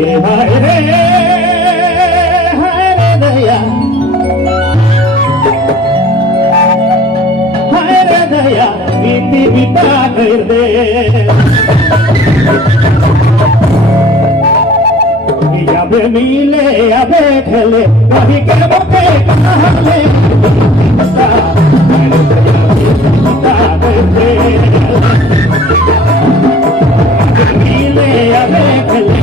हाय रे दया, हाय रे दया बीती बीता कर दे। अबे मिले अबे खेले कभी के बोके कहाले बीता कर दे। मिले अबे खेले